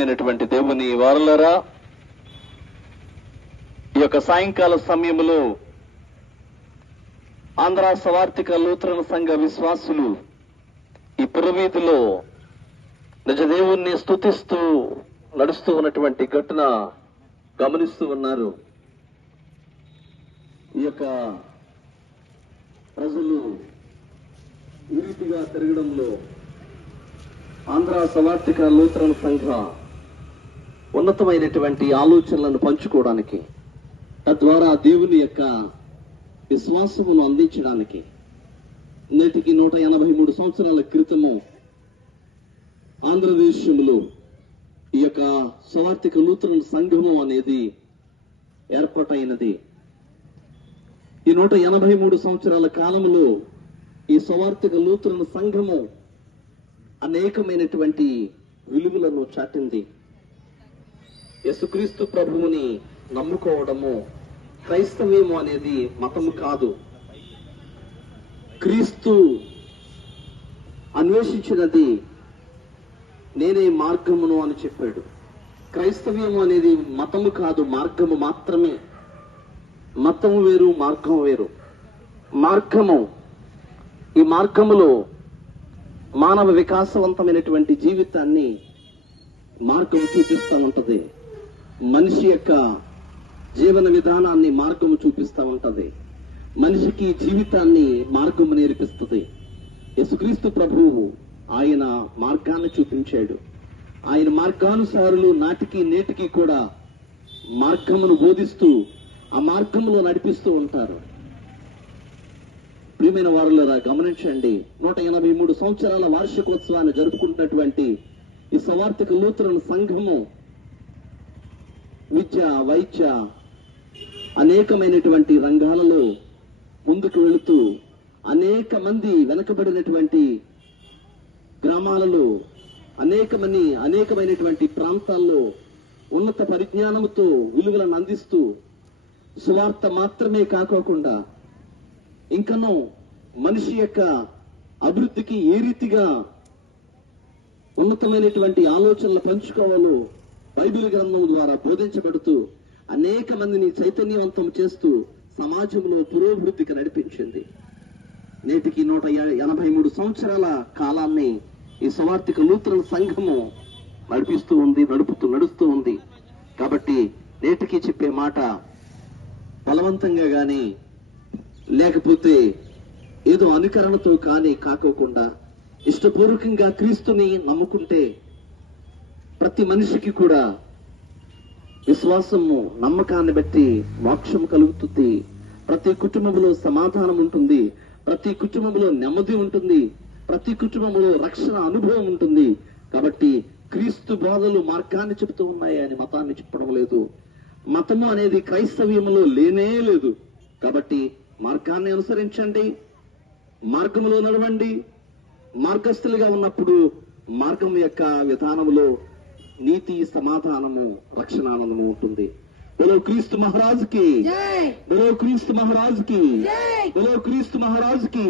ప్రియమైనటువంటి దేవుని వారలారా, ఈ యొక్క సాయంకాల సమయంలో ఆంధ్ర సవార్థిక లూథరన్ సంఘ విశ్వాసులు ఈ పురవీధిలో నిజ దేవుణ్ణి స్తుతిస్తూ నడుస్తూ ఉన్నటువంటి ఘటన గమనిస్తూ ఉన్నారు. ఈ యొక్క ప్రజలు ఈ రీతిగా తిరగడంలో ఆంధ్ర సవార్థిక లూథరన్ సంఘ ఉన్నతమైనటువంటి ఆలోచనలను పంచుకోవడానికి, తద్వారా దేవుని యొక్క విశ్వాసమును అందించడానికి నేటికి 183 సంవత్సరాల క్రితము ఆంధ్రదేశంలో ఈ యొక్క సవార్థిక లూథరన్ సంఘము అనేది ఏర్పాటైనది. ఈ 183 సంవత్సరాల కాలంలో ఈ సవార్థిక లూథరన్ సంఘము అనేకమైనటువంటి విలువలను చాటింది. యేసుక్రీస్తు ప్రభువుని నమ్ముకోవడము క్రైస్తవ్యము అనేది మతము కాదు. క్రీస్తు అన్వేషించినది నేనే మార్గమును అని చెప్పాడు. క్రైస్తవ్యము అనేది మతము కాదు, మార్గము మాత్రమే. మతము వేరు, మార్గం వేరు. మార్గము, ఈ మార్గములో మానవ వికాసవంతమైనటువంటి జీవితాన్ని మార్గం చూపిస్తూ ఉంటది. మనిషి యొక్క జీవన విధానాన్ని మార్గము చూపిస్తూ ఉంటది. మనిషికి జీవితాన్ని మార్గము నేర్పిస్తుంది. యేసుక్రీస్తు ప్రభువు ఆయన మార్గాన్ని చూపించాడు. ఆయన మార్గానుసారులు నాటికి నేటికి కూడా మార్గమును బోధిస్తూ ఆ మార్గంలో నడిపిస్తూ ఉంటారు. ప్రియమైన వారులారా, గమనించండి, 183 సంవత్సరాల వార్షికోత్సవాన్ని జరుపుకుంటున్నటువంటి ఈ సవార్థిక లూథరన్ సంఘము విద్య, వైద్య, అనేకమైనటువంటి రంగాలలో ముందుకు వెళుతూ అనేక మంది వెనకబడినటువంటి గ్రామాలలో అనేకమైనటువంటి ప్రాంతాల్లో ఉన్నత పరిజ్ఞానంతో విలువలను అందిస్తూ సువార్త మాత్రమే కాకోకుండా ఇంకనూ మనిషి యొక్క అభివృద్ధికి ఏ రీతిగా ఉన్నతమైనటువంటి ఆలోచనలు పంచుకోవాలో బైబిల్ గ్రంథం ద్వారా బోధించబడుతూ అనేక మందిని చైతన్యవంతం చేస్తూ సమాజంలో పురోభివృద్ధికి నడిపించింది. నేటికి 183 సంవత్సరాల కాలాన్ని ఈ సవార్థిక లూథరన్ సంఘము నడుస్తూ ఉంది. కాబట్టి నేటికి చెప్పే మాట బలవంతంగా గాని లేకపోతే ఏదో అనుకరణతో కానీ కాకోకుండా ఇష్టపూర్వకంగా క్రీస్తుని నమ్ముకుంటే ప్రతి మనిషికి కూడా విశ్వాసము, నమ్మకాన్ని బట్టి మోక్షం కలుగుతుంది. ప్రతి కుటుంబంలో సమాధానం ఉంటుంది. ప్రతి కుటుంబంలో నెమ్మది ఉంటుంది. ప్రతి కుటుంబంలో రక్షణ అనుభవం ఉంటుంది. కాబట్టి క్రీస్తు బోధలు మార్గాన్ని చెబుతూ ఉన్నాయి అని మతాన్ని చెప్పడం లేదు. మతము అనేది క్రైస్తవ్యంలో లేనే లేదు. కాబట్టి మార్గాన్ని అనుసరించండి, మార్గంలో నడవండి. మార్గస్థులుగా ఉన్నప్పుడు మార్గం యొక్క విధానంలో నీతి, సమాధానము, రక్షణానందము ఉంటుంది. బలో క్రీస్తు మహారాజుకి, బలో క్రీస్తు మహారాజుకి, బలో క్రీస్తు మహారాజుకి.